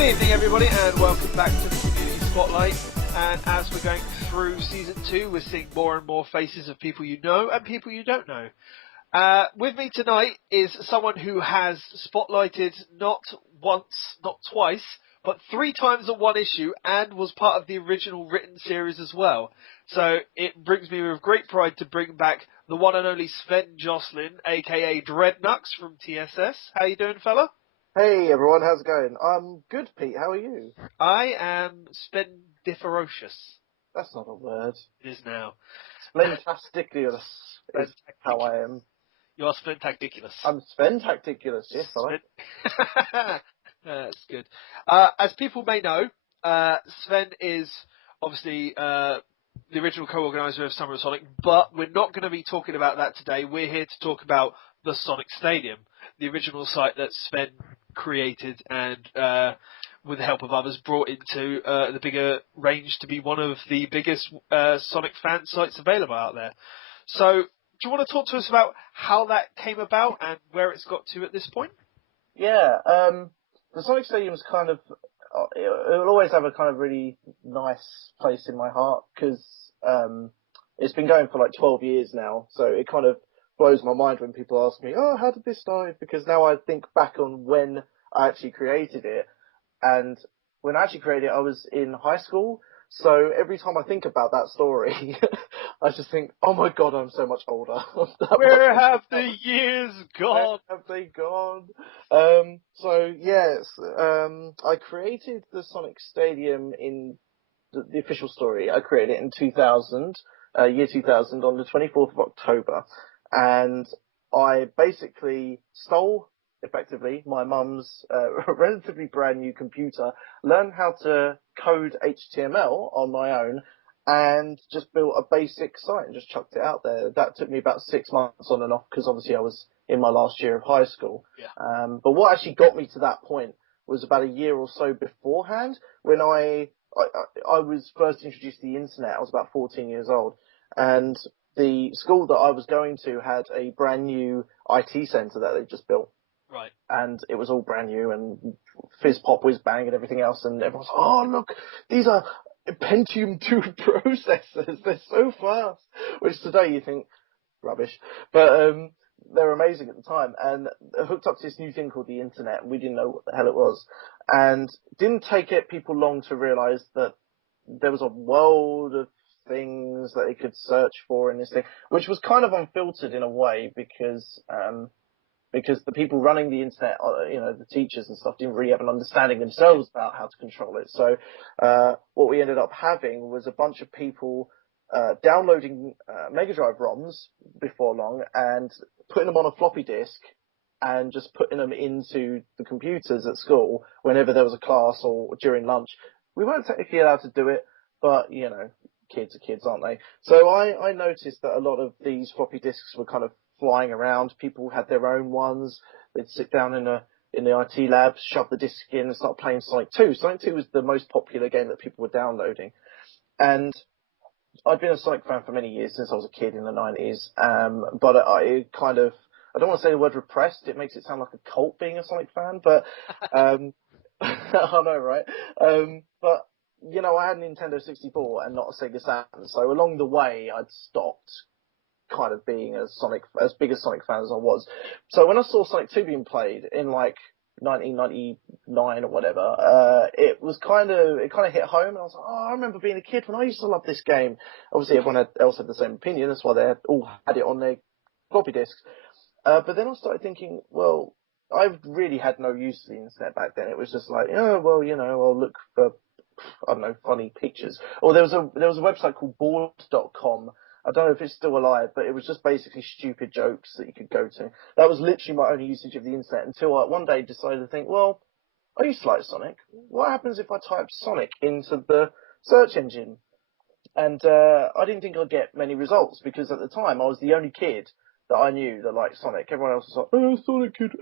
Good evening, everybody, and welcome back to the Community Spotlight. And as we're going through Season 2, we're seeing more and more faces of people you know and people you don't know. With me tonight is someone who has spotlighted not once, not twice, but 3 times on one issue and was part of the original written series as well. So it brings me with great pride to bring back the one and only Svend Joscelyne, aka Dreadknux from TSS. How you doing, fella? Hey everyone, how's it going? I'm good, Pete. How are you? I am spendiferocious. That's not a word. It is now. Spendtasticulous is how I am. You are spendtacticulous. I'm spendtacticulous, yes, I like it. That's good. As people may know, Sven is obviously the original co-organizer of Summer of Sonic, but we're not going to be talking about that today. We're here to talk about the Sonic Stadium, the original site that Sven created and with the help of others brought into the bigger range to be one of the biggest Sonic fan sites available out there. So do you want to talk to us about how that came about and where it's got to at this point? Yeah, the Sonic Stadium's kind of, it will always have a kind of really nice place in my heart because it's been going for like 12 years now, so it kind of blows my mind when people ask me, oh, how did this start? Because now I think back on when I actually created it, and when I actually created it, I was in high school, so every time I think about that story, I just think, oh my god, I'm so much older. Where have the years gone? Where have they gone? So yes, I created the Sonic Stadium in the official story. I created it in 2000, year 2000, on the 24th of October. And I basically stole, effectively, my mum's relatively brand new computer, learned how to code HTML on my own, and just built a basic site and just chucked it out there. That took me about 6 months on and off because obviously I was in my last year of high school. Yeah. But what actually got me to that point was about a year or so beforehand when I was first introduced to the internet. I was about 14 years old, and the school that I was going to had a brand new IT centre that they just built. Right. And it was all brand new and fizz pop whiz bang and everything else, and everyone's like, oh look, these are Pentium 2 processors, they're so fast, which today you think rubbish, but they're amazing at the time, and hooked up to this new thing called the internet, and we didn't know what the hell it was, and didn't take it people long to realise that there was a world of things that they could search for in this thing, which was kind of unfiltered in a way because the people running the internet, the teachers and stuff, didn't really have an understanding themselves about how to control it. So what we ended up having was a bunch of people downloading Mega Drive ROMs before long and putting them on a floppy disk and just putting them into the computers at school whenever there was a class or during lunch. We weren't technically allowed to do it, but, kids are kids, aren't they? So I noticed that a lot of these floppy disks were kind of flying around. People had their own ones. They'd sit down in the IT lab, shove the disk in and start playing Sonic 2. Sonic 2 was the most popular game that people were downloading. And I'd been a Sonic fan for many years, since I was a kid in the 90s. But I don't want to say the word repressed. It makes it sound like a cult being a Sonic fan, but I know, right? But I had a Nintendo 64 and not a Sega Saturn. So along the way, I'd stopped kind of being as big a Sonic fan as I was. So when I saw Sonic 2 being played in like 1999 or whatever, it kind of hit home, and I was like, oh, I remember being a kid when I used to love this game. Obviously, everyone else had the same opinion. That's why they all had it on their floppy disks. But then I started thinking, well, I really had no use for the internet back then. It was just like, I'll look for, I don't know, funny pictures. Or there was a website called board.com. I don't know if it's still alive, but it was just basically stupid jokes that you could go to. That was literally my only usage of the internet until I one day decided to think, well, I used to like Sonic. What happens if I type Sonic into the search engine? And I didn't think I'd get many results because at the time I was the only kid that I knew that liked Sonic. Everyone else was like, oh, Sonic kid,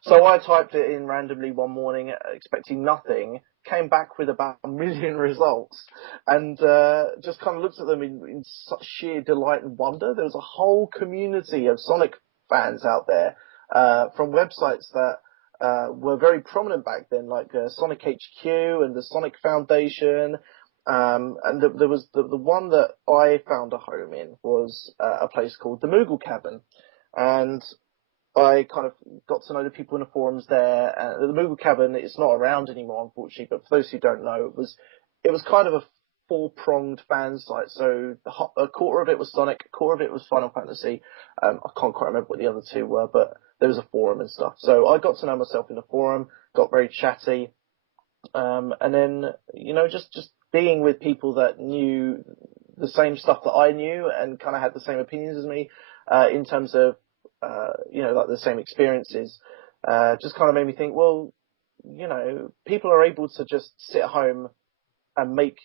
So I typed it in randomly one morning, expecting nothing, came back with about 1 million results, and just kind of looked at them in such sheer delight and wonder. There was a whole community of Sonic fans out there from websites that were very prominent back then, like Sonic HQ and the Sonic Foundation. And there was the one that I found a home in was a place called the Moogle Cabin. And I kind of got to know the people in the forums there. The Moogle Cabin, it's not around anymore, unfortunately, but for those who don't know, it was kind of a four-pronged fan site. So a quarter of it was Sonic, a quarter of it was Final Fantasy. I can't quite remember what the other two were, but there was a forum and stuff. So I got to know myself in the forum, got very chatty. And then, just being with people that knew the same stuff that I knew and kind of had the same opinions as me, in terms of, like the same experiences, just kind of made me think, well, people are able to just sit at home and make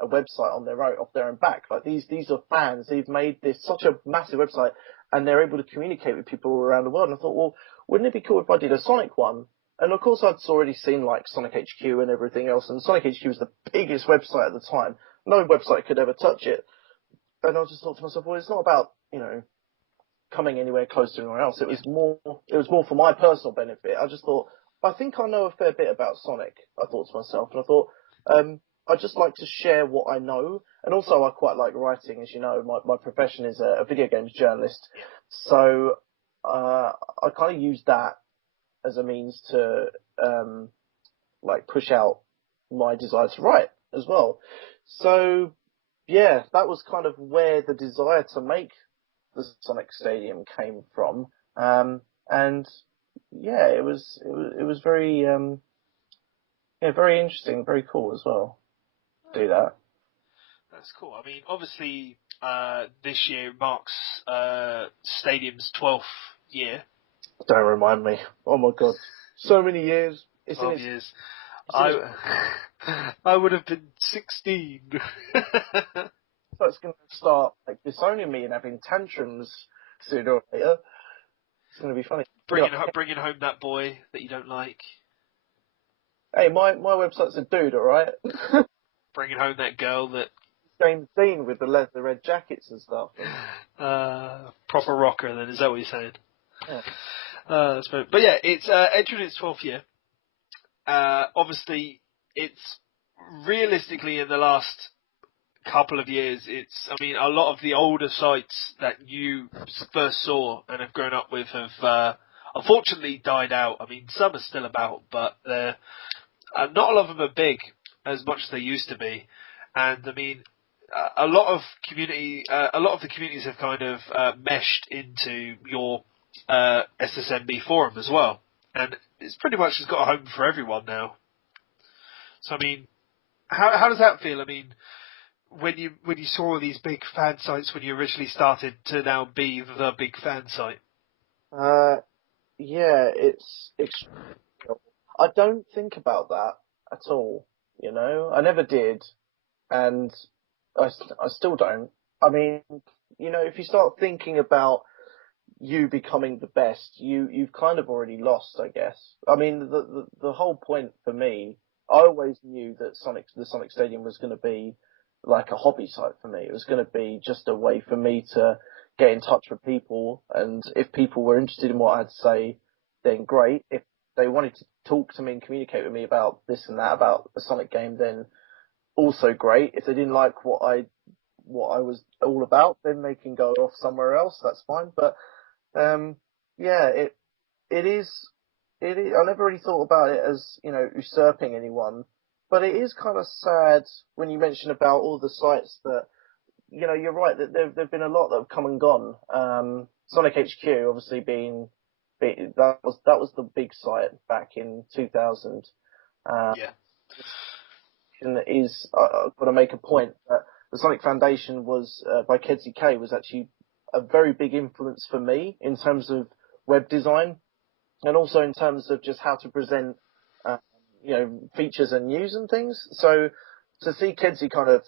a website on their own, off their own back. Like these are fans. They've made this such a massive website and they're able to communicate with people all around the world. And I thought, well, wouldn't it be cool if I did a Sonic one? And of course I'd already seen like Sonic HQ and everything else. And Sonic HQ was the biggest website at the time. No website could ever touch it. And I just thought to myself, well, it's not about, coming anywhere close to anyone else. It was more for my personal benefit. I just thought, I think I know a fair bit about Sonic, I thought to myself. And I thought, I'd just like to share what I know. And also I quite like writing, as you know. My profession is a video games journalist. So I kind of use that as a means to push out my desire to write as well. So yeah, that was kind of where the desire to make the Sonic Stadium came from. And yeah, it was very very interesting, very cool as well to do that. That's cool. I mean, obviously, this year marks Stadium's 12th year. Don't remind me. Oh my god, so many years. 12 years. I would have been 16. So it's going to start disowning me and having tantrums sooner or later. It's going to be funny. Bringing home that boy that you don't like. Hey, my website's a dude, all right. Bringing home that girl that James Dean with the leather red jackets and stuff. Proper rocker. Then is that what you're saying? Yeah. But yeah, it's entering its 12th year. Obviously, it's realistically in the last couple of years, a lot of the older sites that you first saw and have grown up with have unfortunately died out. I mean, some are still about, but they're not a lot of them are big as much as they used to be. And I mean, a lot of the communities have kind of meshed into your SSMB forum as well, and it's pretty much just got a home for everyone now. So I mean, how does that feel? I mean, when you saw these big fan sites when you originally started to now be the big fan site? Yeah, it's I don't think about that at all. I never did, and I still don't. I mean, if you start thinking about you becoming the best, you've kind of already lost, I guess. I mean, the whole point for me, I always knew that the Sonic Stadium was going to be like a hobby site for me. It was going to be just a way for me to get in touch with people, and if people were interested in what I had to say, then great. If they wanted to talk to me and communicate with me about this and that, about a Sonic game, then also great. If they didn't like what I was all about, then they can go off somewhere else. That's fine. But yeah, it is. I never really thought about it as usurping anyone. But it is kind of sad when you mention about all the sites that, you're right, that there've been a lot that have come and gone. Sonic HQ obviously that was the big site back in 2000. Yeah. And I've got to make a point that the Sonic Foundation was, by Kedzie K, was actually a very big influence for me in terms of web design and also in terms of just how to present features and news and things. So to see Kedzie kind of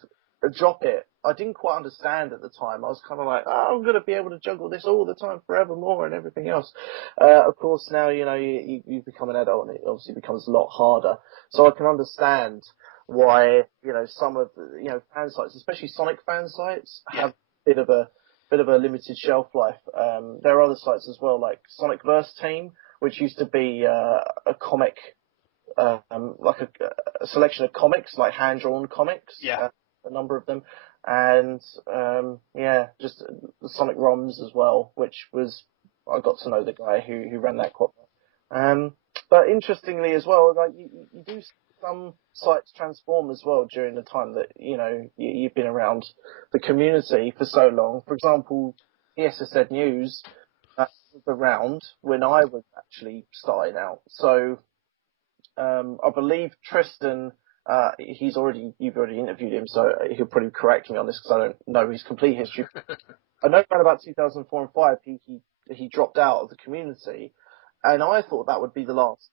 drop it, I didn't quite understand at the time. I was kind of like, I'm going to be able to juggle this all the time forevermore and everything else. Of course, now, you become an adult and it obviously becomes a lot harder. So I can understand why, some of the, fan sites, especially Sonic fan sites, have a bit of a limited shelf life. There are other sites as well, like Sonic Verse Team. which used to be a comic, like a selection of comics, like hand-drawn comics. Yeah. A number of them. And, just the Sonic ROMs as well, which was, I got to know the guy who ran that quite well. But interestingly as well, like you do see some sites transform as well during the time that, you've been around the community for so long. For example, the SSN News was around when I was actually starting out. So, I believe Tristan, you've already interviewed him, so he'll probably correct me on this because I don't know his complete history. I know around about 2004 and 5, he dropped out of the community, and I thought that would be the last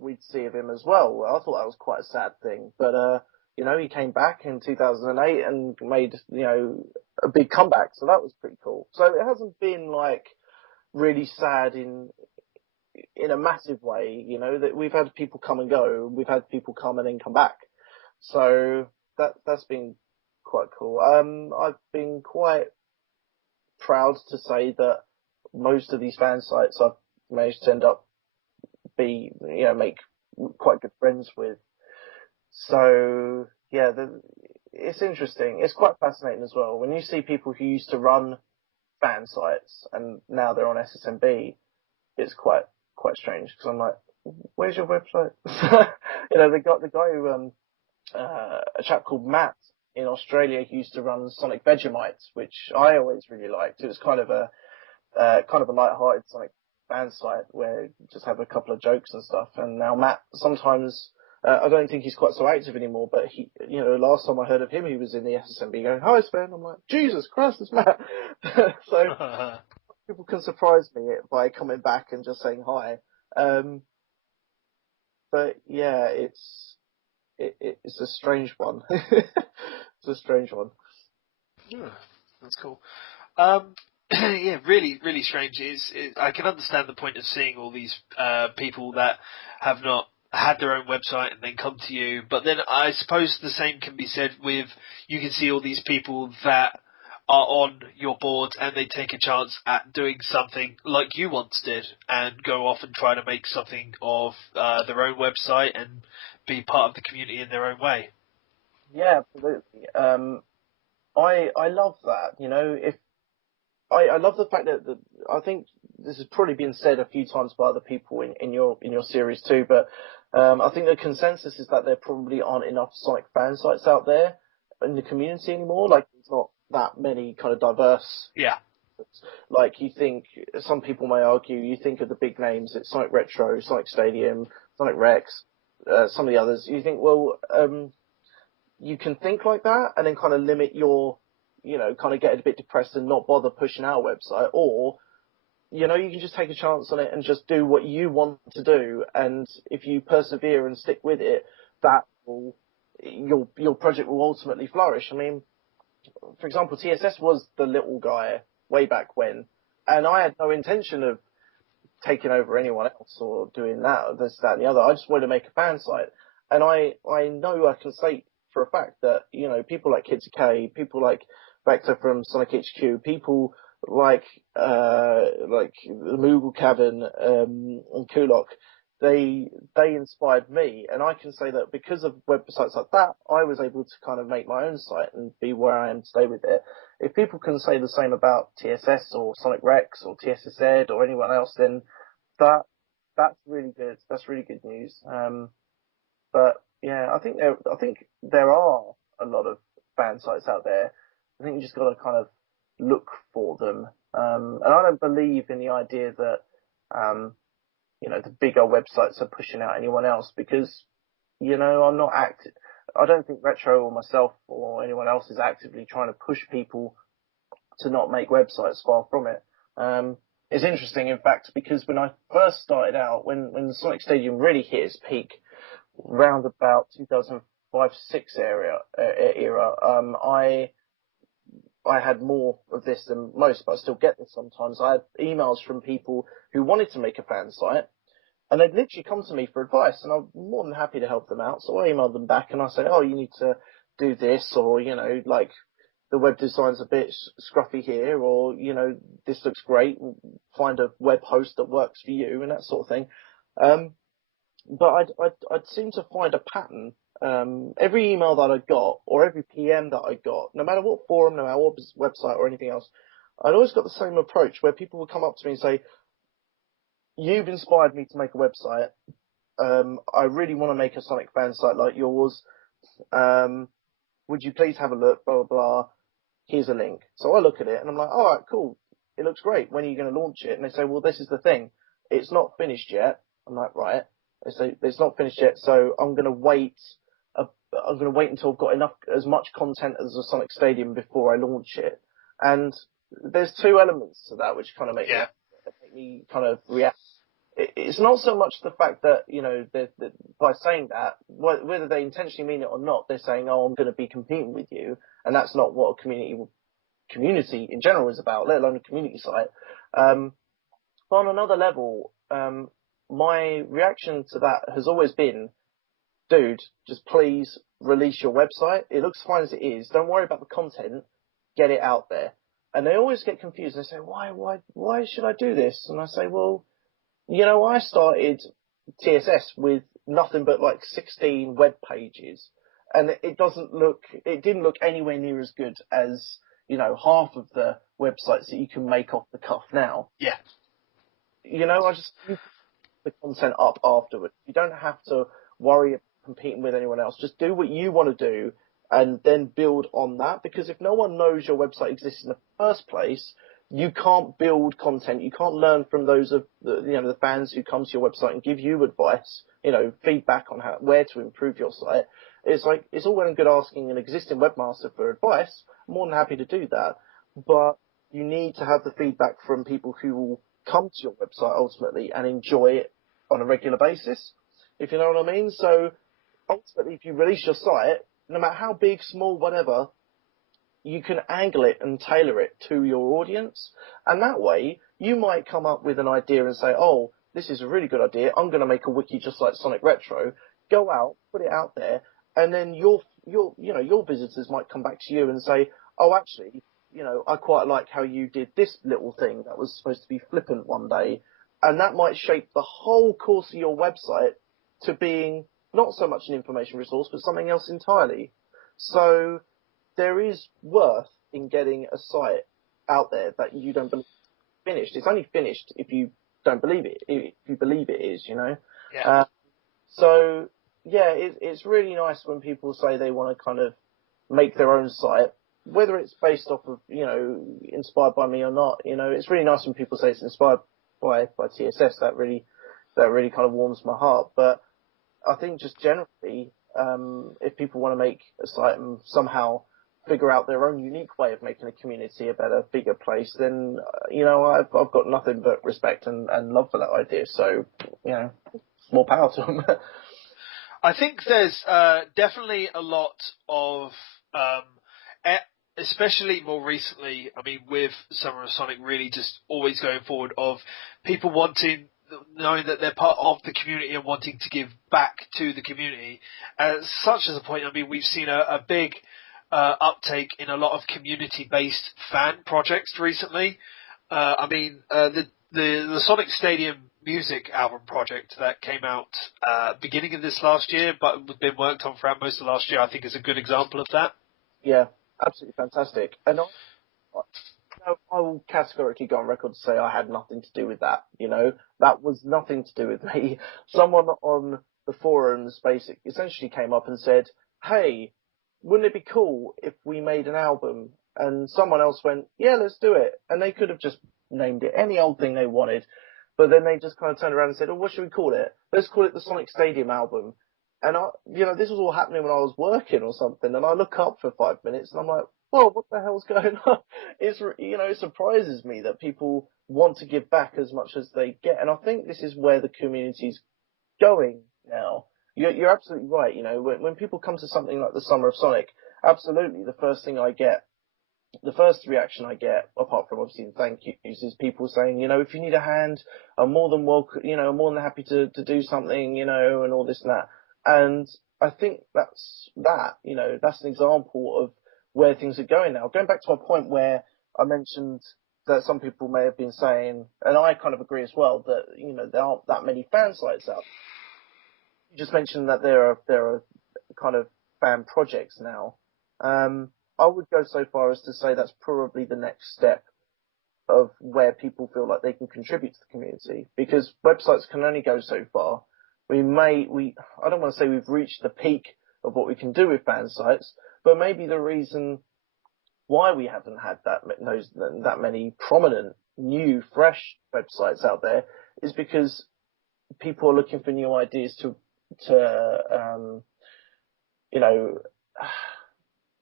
we'd see of him as well. I thought that was quite a sad thing, but he came back in 2008 and made a big comeback, so that was pretty cool. So it hasn't been like really sad in a massive way, that we've had people come and go, we've had people come and then come back. So that's been quite cool. I've been quite proud to say that most of these fan sites I've managed to end up make quite good friends with. So yeah, it's interesting. It's quite fascinating as well. When you see people who used to run fan sites and now they're on SSMB, it's quite strange because I'm like, where's your website? The guy who, a chap called Matt in Australia who used to run Sonic Vegemite, which I always really liked. It was kind of a light-hearted Sonic fan site where you just have a couple of jokes and stuff. And now Matt sometimes, I don't think he's quite so active anymore, but he, last time I heard of him, he was in the SSMB going, "Hi, Svend." I'm like, Jesus Christ, it's Matt. So people can surprise me by coming back and just saying hi. But yeah, it's a strange one. It's a strange one. Yeah, that's cool. Yeah, really, really strange. I can understand the point of seeing all these people that have not had their own website and then come to you, but then I suppose the same can be said with, you can see all these people that are on your board and they take a chance at doing something like you once did and go off and try to make something of their own website and be part of the community in their own way. Yeah, absolutely. I love that. If I love the fact that I think this has probably been said a few times by other people in your series too, but I think the consensus is that there probably aren't enough Sonic fan sites out there in the community anymore. Like, there's not that many kind of diverse. Yeah. Like, you think, some people may argue, you think of the big names, it's Sonic Retro, Sonic Stadium, Sonic Rex, some of the others. You think, well, you can think like that and then kind of limit your, kind of get a bit depressed and not bother pushing our website, or, you can just take a chance on it and just do what you want to do. And if you persevere and stick with it, your project will ultimately flourish. I mean, for example, TSS was the little guy way back when, and I had no intention of taking over anyone else or doing this, that, and the other. I just wanted to make a fan site. And I know I can say for a fact that, people like Kids K, people like Vector from Sonic HQ, people like the Moogle Cavern, and Kulok, they inspired me. And I can say that because of websites like that, I was able to kind of make my own site and be where I am today with it. If people can say the same about TSS or Sonic Rex or TSSZ or anyone else, then that's really good. That's really good news. But yeah, I think there are a lot of fan sites out there. I think you just got to kind of look for them. And I don't believe in the idea that, the bigger websites are pushing out anyone else, because, I'm not I don't think Retro or myself or anyone else is actively trying to push people to not make websites. Far from it. It's interesting, in fact, because when I first started out, when the Sonic Stadium really hit its peak, round about 2005-06 era, I had more of this than most, but I still get this sometimes. I had emails from people who wanted to make a fan site, and they'd literally come to me for advice, and I'm more than happy to help them out. So I emailed them back and I say, "Oh, you need to do this," or, the web design's a bit scruffy here, or, this looks great, find a web host that works for you, and that sort of thing. But I'd seem to find a pattern. Every email that I got, or every PM that I got, no matter what forum, no matter what website or anything else, I'd always got the same approach where people would come up to me and say, "You've inspired me to make a website. I really want to make a Sonic fan site like yours. Would you please have a look, blah, blah, blah. Here's a link." So I look at it and I'm like, all right, cool. It looks great. When are you going to launch it? And they say, well, this is the thing. It's not finished yet. I'm like, right. They say, it's not finished yet. So I'm going to wait. I'm going to wait until I've got as much content as a Sonic Stadium before I launch it. And there's two elements to that which kind of make me kind of react. It's not so much the fact that, that by saying that, whether they intentionally mean it or not, they're saying, oh, I'm going to be competing with you. And that's not what a community in general is about, let alone a community site. But on another level, my reaction to that has always been, dude, just please release your website. It looks fine as it is. Don't worry about the content. Get it out there. And they always get confused. They say, why should I do this? And I say, well, I started TSS with nothing but like 16 web pages, and it didn't look anywhere near as good as, half of the websites that you can make off the cuff now. Yeah. I just put the content up afterwards. You don't have to worry about competing with anyone else. Just do what you want to do and then build on that, because if no one knows your website exists in the first place, you can't build content. You can't learn from those of the fans who come to your website and give you advice, feedback on where to improve your site. It's like, it's all well and good asking an existing webmaster for advice. I'm more than happy to do that. But you need to have the feedback from people who will come to your website ultimately and enjoy it on a regular basis, if you know what I mean. So ultimately, if you release your site, no matter how big, small, whatever, you can angle it and tailor it to your audience. And that way, you might come up with an idea and say, oh, this is a really good idea. I'm going to make a wiki just like Sonic Retro. Go out, put it out there, and then your visitors might come back to you and say, oh, actually, I quite like how you did this little thing that was supposed to be flippant one day. And that might shape the whole course of your website to being not so much an information resource, but something else entirely. So there is worth in getting a site out there that you don't believe is finished. It's only finished if you don't believe it, if you believe it is, Yeah. So, yeah, it's really nice when people say they want to kind of make their own site, whether it's based off of, inspired by me or not. It's really nice when people say it's inspired by TSS. That really kind of warms my heart. But I think just generally, if people want to make a site and somehow figure out their own unique way of making a community a better, bigger place, then, I've got nothing but respect and love for that idea. So, more power to them. I think there's definitely a lot of, especially more recently, I mean, with Summer of Sonic really just always going forward, of people knowing that they're part of the community and wanting to give back to the community. Such as a point, I mean, we've seen a big uptake in a lot of community-based fan projects recently. The Sonic Stadium music album project that came out beginning of this last year, but been worked on throughout most of last year, I think is a good example of that. Yeah, absolutely fantastic. And I will categorically go on record to say I had nothing to do with that. That was nothing to do with me. Someone on the forums essentially came up and said, hey, wouldn't it be cool if we made an album? And someone else went, yeah, let's do it. And they could have just named it any old thing they wanted. But then they just kind of turned around and said, oh, what should we call it? Let's call it the Sonic Stadium album. And this was all happening when I was working or something. And I look up for 5 minutes and I'm like, well, what the hell's going on? It surprises me that people want to give back as much as they get. And I think this is where the community's going now. You're absolutely right. When people come to something like the Summer of Sonic, absolutely the first reaction I get, apart from obviously the thank yous, is people saying, if you need a hand, I'm more than welcome, I'm more than happy to do something, and all this and that. And I think that's an example of where things are going now. Going back to my point where I mentioned that some people may have been saying, and I kind of agree as well, that, you know, there aren't that many fan sites out. You just mentioned that there are kind of fan projects now. I would go so far as to say that's probably the next step of where people feel like they can contribute to the community, because websites can only go so far. I don't want to say we've reached the peak of what we can do with fan sites, but maybe the reason why we haven't had that many prominent, new, fresh websites out there is because people are looking for new ideas to you know,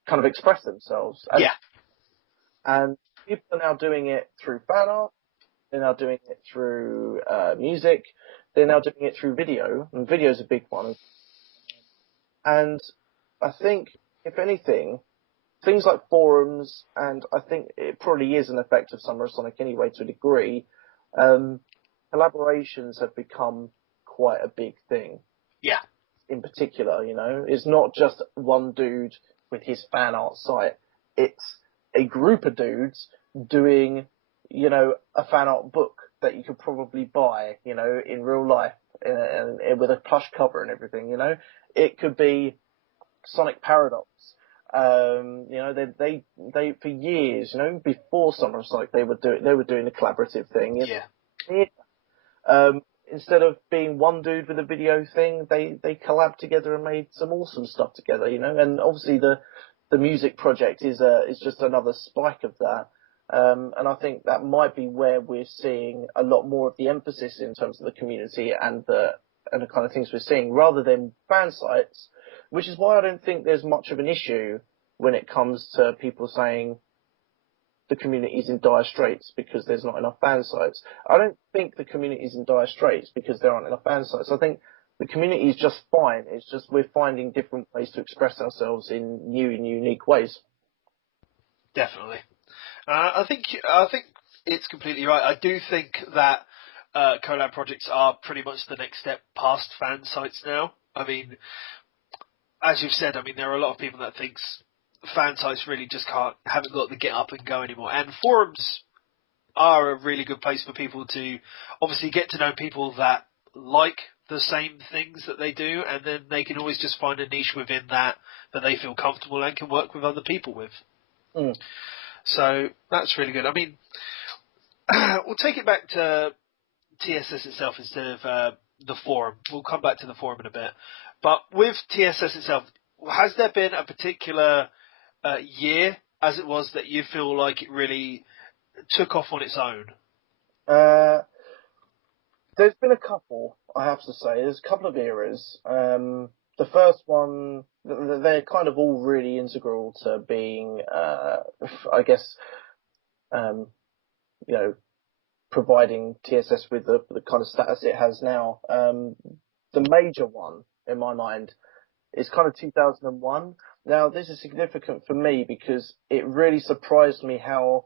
kind of express themselves. And people are now doing it through fan art. They're now doing it through music. They're now doing it through video, and video is a big one. And I think, if anything, things like forums, and I think it probably is an effect of Summer of Sonic anyway to a degree, collaborations have become quite a big thing. Yeah. In particular, you know, it's not just one dude with his fan art site. It's a group of dudes doing, you know, a fan art book that you could probably buy, you know, in real life, and with a plush cover and everything, you know. It could be Sonic Paradox. You know, they for years, you know, before Summer of Sonic, they were doing a collaborative thing. Yeah. Instead of being one dude with a video thing, they collabed together and made some awesome stuff together, you know. And obviously the music project is just another spike of that. And I think that might be where we're seeing a lot more of the emphasis in terms of the community and the kind of things we're seeing, rather than fan sites, which is why I don't think there's much of an issue when it comes to people saying the community is in dire straits because there's not enough fan sites. I don't think the community is in dire straits because there aren't enough fan sites. I think the community is just fine. It's just we're finding different ways to express ourselves in new and unique ways. Definitely. I think it's completely right. I do think that collab projects are pretty much the next step past fan sites now. I mean, as you've said, I mean, there are a lot of people that thinks fan sites really just haven't got the get up and go anymore. And forums are a really good place for people to obviously get to know people that like the same things that they do, and then they can always just find a niche within that they feel comfortable and can work with other people with. So that's really good. I mean, we'll take it back to TSS itself instead of the forum. We'll come back to the forum in a bit. But with TSS itself, has there been a particular year, as it was, that you feel like it really took off on its own? There's been a couple, I have to say. There's a couple of eras. The first one, they're kind of all really integral to being, I guess, you know, providing TSS with the kind of status it has now. The major one, in my mind, is kind of 2001. Now, this is significant for me because it really surprised me how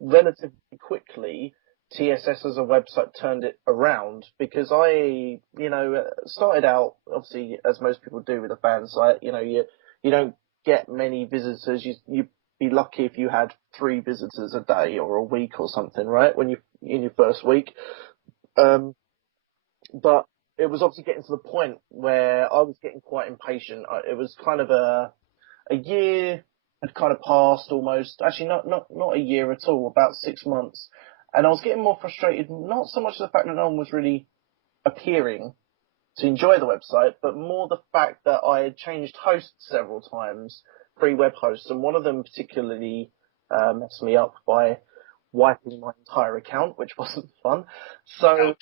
relatively quickly TSS as a website turned it around, because I, you know, started out, obviously, as most people do with a fan site, you know, you don't get many visitors. You'd be lucky if you had 3 visitors a day or a week or something, right, when you in your first week. But it was obviously getting to the point where I was getting quite impatient. It was kind of a year had kind of passed almost. Actually, not a year at all, about 6 months. And I was getting more frustrated, not so much the fact that no one was really appearing to enjoy the website, but more the fact that I had changed hosts several times, free web hosts, and one of them particularly messed me up by wiping my entire account, which wasn't fun. So,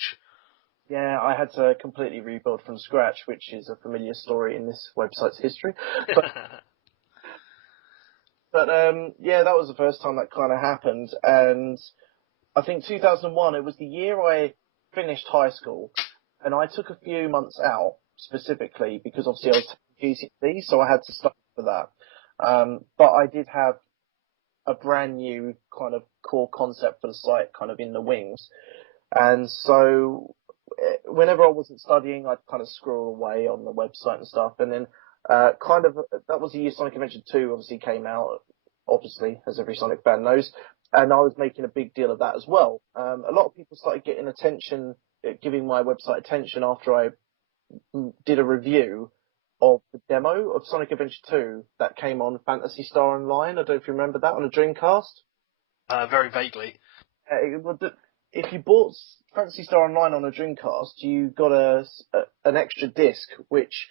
yeah, I had to completely rebuild from scratch, which is a familiar story in this website's history. But yeah, that was the first time that kind of happened. And I think 2001, it was the year I finished high school, and I took a few months out specifically because obviously I was taking GCSE, so I had to study for that. But I did have a brand new kind of core concept for the site kind of in the wings. And so whenever I wasn't studying, I'd kind of scroll away on the website and stuff. And then that was the year Sonic Adventure 2 obviously came out. obviously, as every Sonic fan knows, and I was making a big deal of that as well. A lot of people started getting attention, giving my website attention after I did a review of the demo of Sonic Adventure 2 that came on Phantasy Star Online. I don't know if you remember that on a Dreamcast. Very vaguely. If you bought Phantasy Star Online on a Dreamcast, you got an extra disc which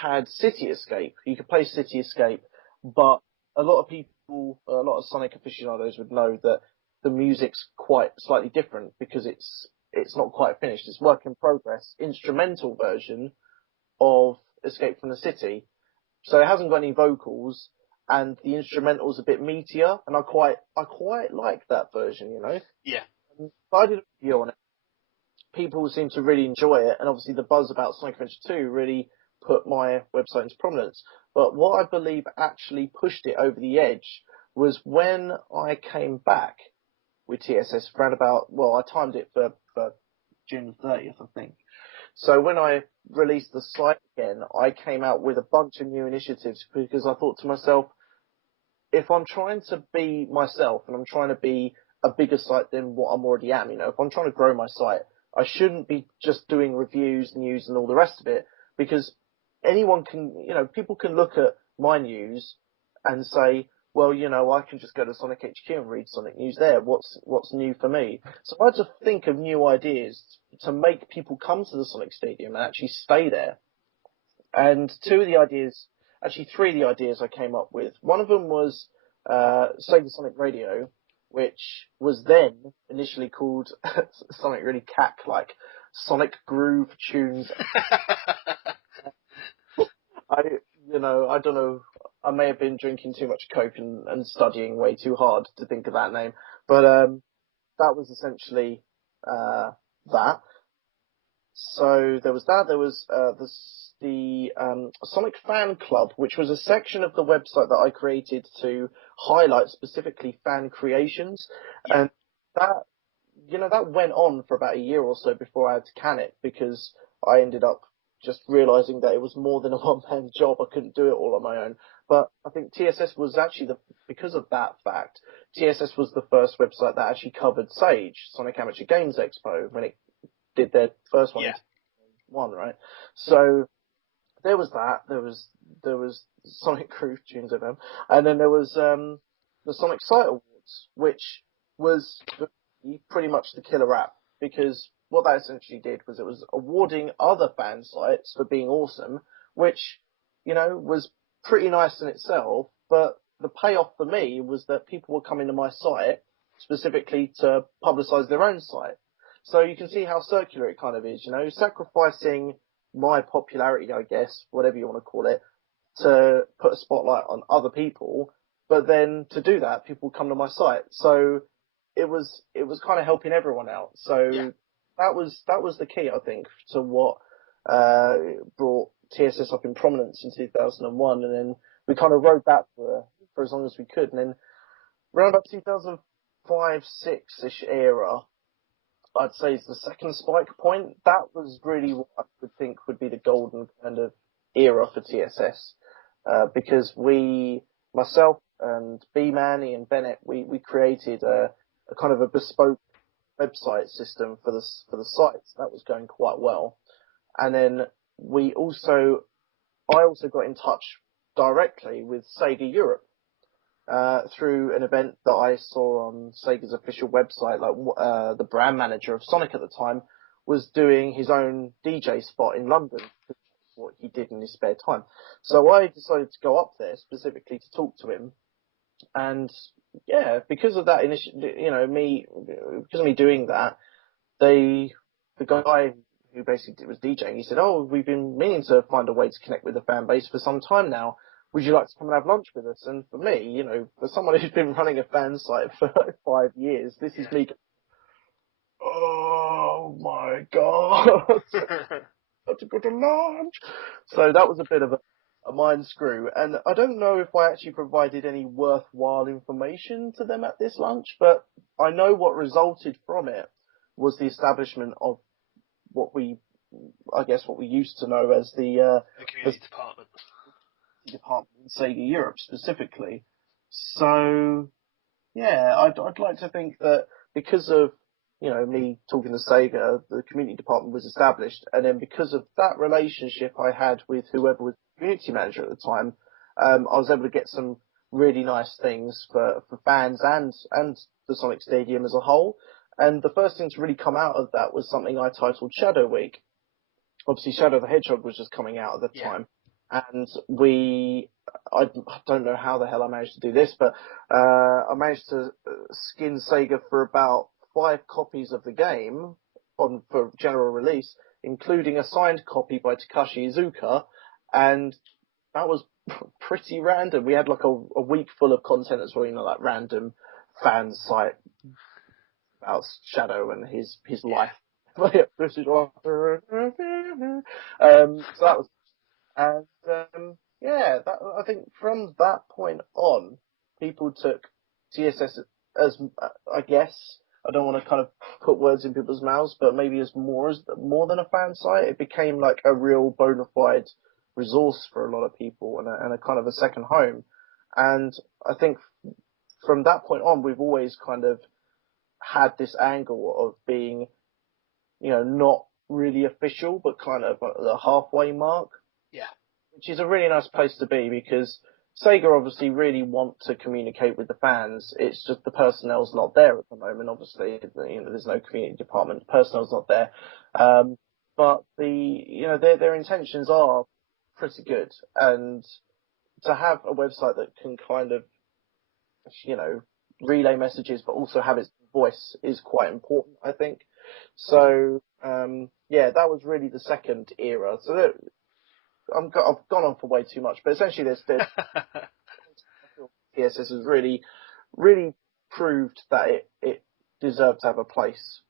had City Escape. You could play City Escape, but a lot of Sonic aficionados would know that the music's quite slightly different because it's not quite finished. It's work in progress, instrumental version of Escape from the City. So it hasn't got any vocals, and the instrumental's a bit meatier, and I quite like that version, you know. Yeah. But I did a review on it. People seem to really enjoy it, and obviously the buzz about Sonic Adventure 2 really put my website into prominence. But what I believe actually pushed it over the edge was when I came back with TSS around about, well, I timed it for June 30th, I think. So when I released the site again, I came out with a bunch of new initiatives because I thought to myself, if I'm trying to be myself and I'm trying to be a bigger site than what I'm already am, you know, if I'm trying to grow my site, I shouldn't be just doing reviews, news and all the rest of it, because anyone can, you know, people can look at my news and say, well, you know, I can just go to Sonic HQ and read Sonic News there. What's new for me? So I had to think of new ideas to make people come to the Sonic Stadium and actually stay there. And three of the ideas I came up with. One of them was Sega Sonic Radio, which was then initially called something really cack-like, Sonic Groove Tunes. I don't know. I may have been drinking too much Coke and studying way too hard to think of that name. But that was essentially that. So there was that. There was the Sonic Fan Club, which was a section of the website that I created to highlight specifically fan creations. Yeah. And that went on for about a year or so before I had to can it, because I ended up just realizing that it was more than a one-man job. I couldn't do it all on my own. But I think TSS was actually because of that fact, TSS was the first website that actually covered Sage, Sonic Amateur Games Expo, when it did their first one in 2001, right? So there was that. There was Sonic Groove Tunes FM, and then there was the Sonic Site Awards, which was pretty much the killer app, because what that essentially did was it was awarding other fan sites for being awesome, which, you know, was pretty nice in itself, but the payoff for me was that people were coming to my site specifically to publicize their own site. So you can see how circular it kind of is, you know, sacrificing my popularity, I guess, whatever you want to call it, to put a spotlight on other people, but then to do that, people come to my site. So it was kind of helping everyone out. So that was the key, I think, to what brought TSS up in prominence in 2001, and then we kind of rode that for as long as we could, and then around about 2005-6-ish era, I'd say is the second spike point. That was really what I would think would be the golden kind of era for TSS, because myself and B-Man, Ian Bennett, we created a kind of a bespoke website system for the sites. That was going quite well. And then I also got in touch directly with Sega Europe through an event that I saw on Sega's official website. Like the brand manager of Sonic at the time was doing his own DJ spot in London, what he did in his spare time. So I decided to go up there specifically to talk to him. And yeah, because of that because of me doing that, the guy who basically was DJing, he said, "Oh, we've been meaning to find a way to connect with the fan base for some time now. Would you like to come and have lunch with us?" And for me, you know, for someone who's been running a fan site for like 5 years, this is me. Oh my god! I have to go to lunch. So that was a bit of a mind screw, and I don't know if I actually provided any worthwhile information to them at this lunch, but I know what resulted from it was the establishment of what we used to know as the community department in Sega Europe specifically. So, yeah, I'd like to think that because of, me talking to Sega, the community department was established, and then because of that relationship I had with whoever was community manager at the time, I was able to get some really nice things for fans and the Sonic Stadium as a whole. And the first thing to really come out of that was something I titled Shadow Week. Obviously, Shadow the Hedgehog was just coming out at the time, and I don't know how the hell I managed to do this, but I managed to skin Sega for about 5 copies of the game for general release, including a signed copy by Takashi Iizuka, and that was pretty random. We had like a week full of content as well, like random fan site about Shadow and his life. This is so that was, and I think from that point on, people took TSS as, I guess, I don't want to kind of put words in people's mouths, but maybe as more than a fan site. It became like a real bona fide resource for a lot of people and a kind of a second home. And I think from that point on, we've always kind of had this angle of being, not really official, but kind of the halfway mark. Yeah. Which is a really nice place to be, because Sega obviously really want to communicate with the fans. It's just the personnel's not there at the moment. Obviously, there's no community department. The personnel's not there. But their intentions are pretty good. And to have a website that can kind of, relay messages, but also have its voice is quite important, I think. So, that was really the second era. So I've gone on for way too much, but essentially there's TSS has really, really proved that it deserved to have a place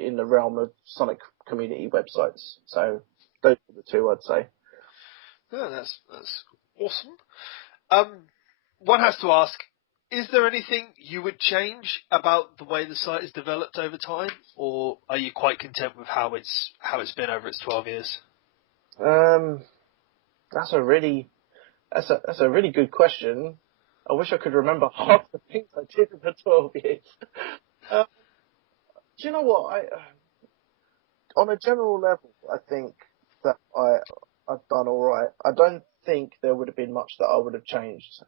in the realm of Sonic community websites. So those are the two I'd say. Oh, that's awesome. One has to ask, is there anything you would change about the way the site is developed over time, or are you quite content with how it's been over its 12 years? That's a really good question. I wish I could remember half the things I did in the 12 years. Do you know what? On a general level, I think that I've done all right. I don't think there would have been much that I would have changed.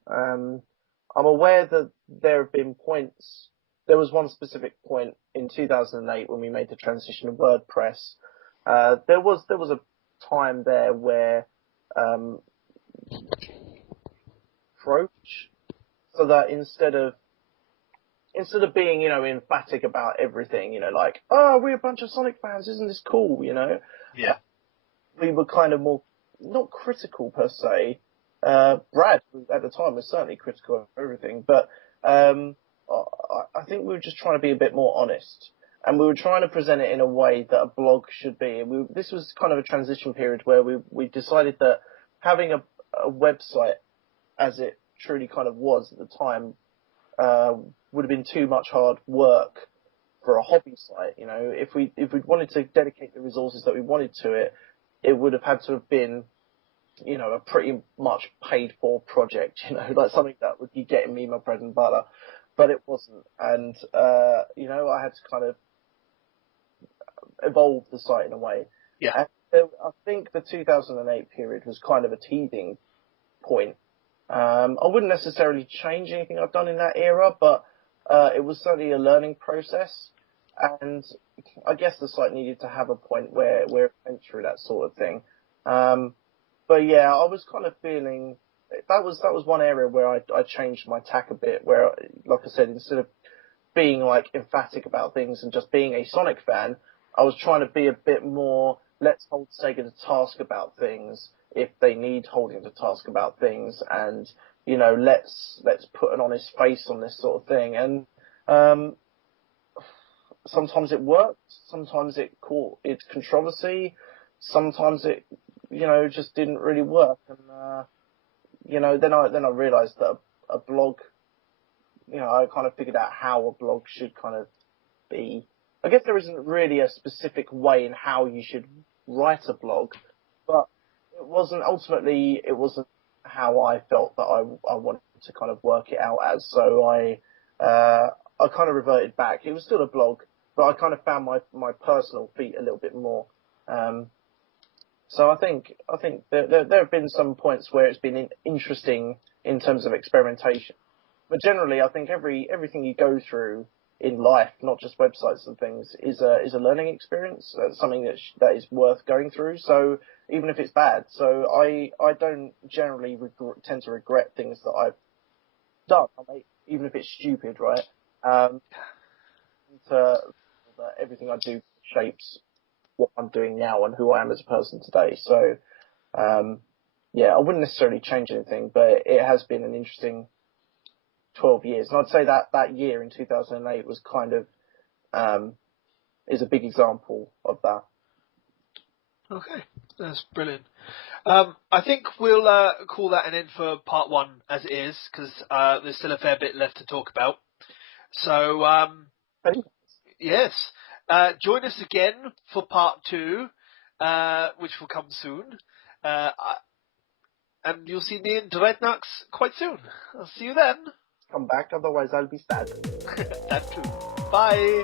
I'm aware that there have been points. There was one specific point in 2008 when we made the transition to WordPress. There was a time there where approach, so that instead of being, emphatic about everything, like, oh, we're a bunch of Sonic fans, isn't this cool, Yeah. We were kind of more, not critical per se. Brad, at the time, was certainly critical of everything, but I think we were just trying to be a bit more honest. And we were trying to present it in a way that a blog should be. This was kind of a transition period where we decided that having a website, as it truly kind of was at the time, would have been too much hard work for a hobby site. If we wanted to dedicate the resources that we wanted to it, it would have had to have been, a pretty much paid for project, like something that would be getting me my bread and butter. But it wasn't. And, I had to kind of evolve the site in a way. Yeah. And I think the 2008 period was kind of a teething point. I wouldn't necessarily change anything I've done in that era, but it was certainly a learning process. And I guess the site needed to have a point where it went through that sort of thing. But yeah, I was kind of feeling that was one area where I changed my tack a bit, where, like I said, instead of being like emphatic about things and just being a Sonic fan, I was trying to be a bit more, let's hold Sega to task about things if they need holding to task about things, and let's put an honest face on this sort of thing. And sometimes it worked, sometimes it caught its controversy, sometimes it just didn't really work. And then I realized that a blog, I kind of figured out how a blog should kind of be. I guess there isn't really a specific way in how you should write a blog, but it wasn't how I felt that I wanted to kind of work it out as. So I kind of reverted back. It was still a blog, but I kind of found my personal feet a little bit more. So I think there have been some points where it's been interesting in terms of experimentation. But generally, I think everything you go through in life, not just websites and things, is a learning experience. Something that is worth going through. So even if it's bad, so I don't generally tend to regret things that I've done, even if it's stupid, right? That everything I do shapes what I'm doing now and who I am as a person today. So yeah, I wouldn't necessarily change anything, but it has been an interesting 12 years. And I'd say that year in 2008 was kind of, is a big example of that. Okay, that's brilliant. I think we'll call that an end for part one as it is, because there's still a fair bit left to talk about. So, yes, join us again for part two, which will come soon. And you'll see me in Dreadknux quite soon. I'll see you then. Come back, otherwise I'll be sad. That too. Bye.